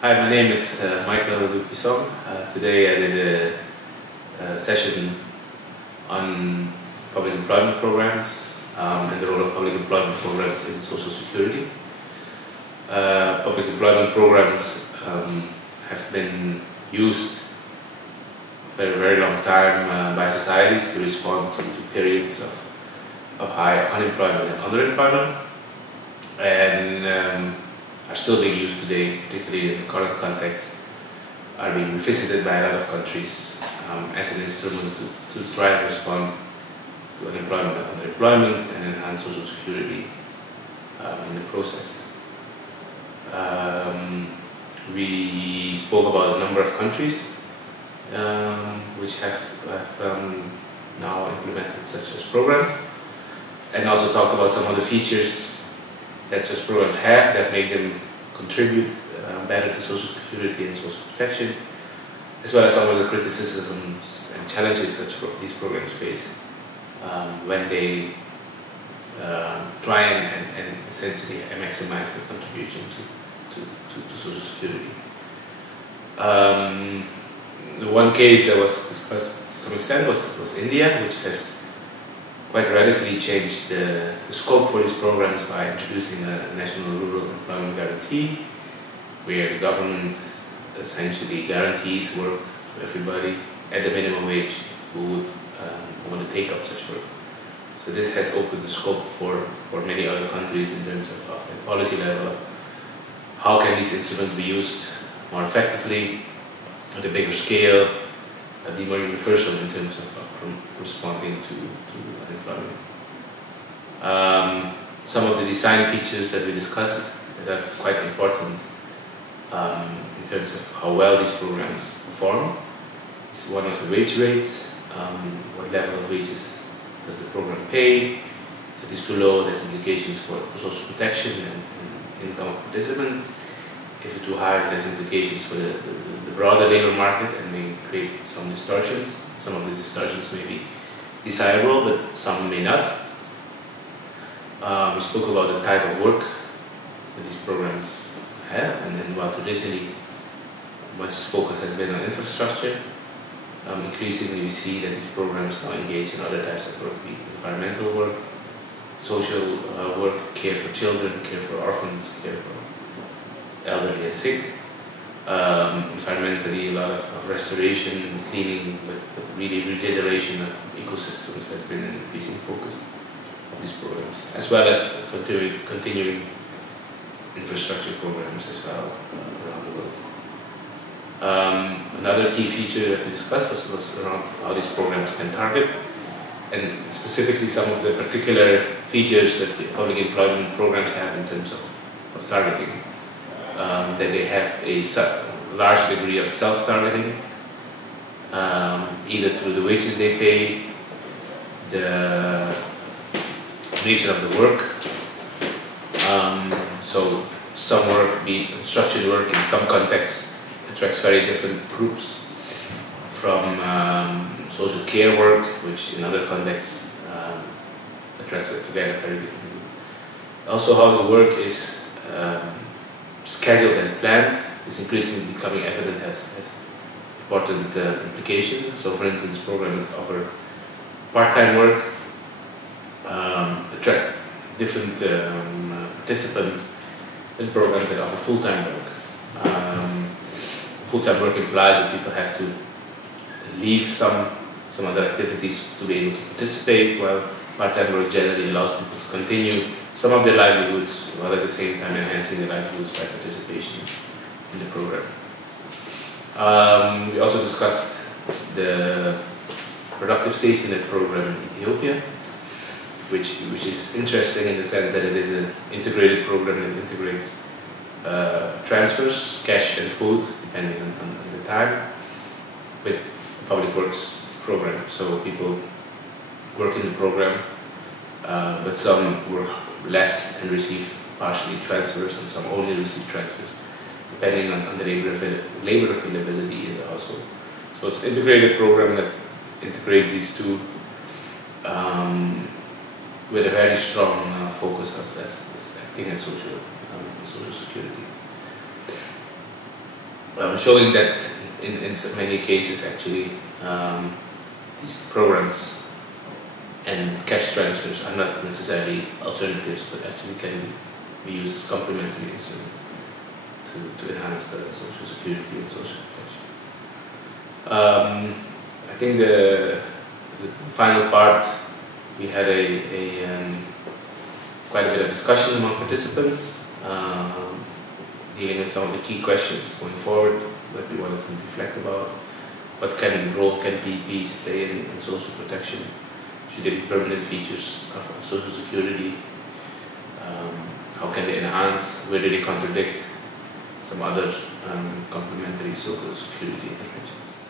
Hi, my name is Michael Dupisong. Today I did a session on public employment programs and the role of public employment programs in social security. Public employment programs have been used for a very long time by societies to respond to periods of high unemployment and underemployment, and are still being used today, particularly in the current context, are being revisited by a lot of countries as an instrument to try and respond to unemployment and underemployment and enhance social security in the process. We spoke about a number of countries which have now implemented such as programs, and also talked about some of the features that such programs have that make them contribute better to social security and social protection, as well as some of the criticisms and challenges that these programs face when they try and essentially maximize the contribution to social security. The one case that was discussed to some extent was India, which has quite radically changed the scope for these programs by introducing a national rural employment guarantee, where the government essentially guarantees work to everybody at the minimum wage who would want to take up such work. So this has opened the scope for many other countries in terms of the policy level of how can these instruments be used more effectively, at a bigger scale, be more universal in terms of responding to unemployment. Some of the design features that we discussed that are quite important in terms of how well these programs perform. One is the wage rates. What level of wages does the program pay? If it is too low, there's implications for social protection and income of participants. If it's too high, there's implications for the broader labor market and may create some distortions. Some of these distortions may be desirable, but some may not. We spoke about the type of work that these programs have, and then while traditionally much focus has been on infrastructure, increasingly we see that these programs now engage in other types of work, be it environmental work, social work, care for children, care for orphans, care for elderly and sick. Environmentally, a lot of restoration, cleaning, but really regeneration of ecosystems has been an increasing focus of these programs, as well as continuing infrastructure programs as well around the world. Another key feature that we discussed was around how these programs can target, and specifically some of the particular features that the public employment programs have in terms of targeting. That they have a large degree of self-targeting, either through the wages they pay, the nature of the work. So some work, be it construction work, in some contexts attracts very different groups from social care work, which in other contexts attracts again a very different group. Also how the work is scheduled and planned is increasingly becoming evident as important implications. So for instance, programs that offer part-time work attract different participants than programs that offer full-time work. Full-time work implies that people have to leave some other activities to be able to participate, while part-time work generally allows people to continue some of their livelihoods while at the same time enhancing their livelihoods by participation in the program. We also discussed the productive safety net program in Ethiopia, which is interesting in the sense that it is an integrated program that integrates transfers, cash and food, depending on the time, with the public works program. So people work in the program, but some work less and receive partially transfers, and some only receive transfers, depending on the labor availability in the household. So it's an integrated program that integrates these two with a very strong focus as acting as social security. showing that in many cases actually these programs and cash transfers are not necessarily alternatives, but actually can be used as complementary instruments to enhance the social security and social protection. I think the final part, we had quite a bit of discussion among participants, dealing with some of the key questions going forward that we wanted to reflect about. What role can PPs play in social protection? Should they be permanent features of social security? How can they enhance? Where do they contradict some other complementary social security interventions?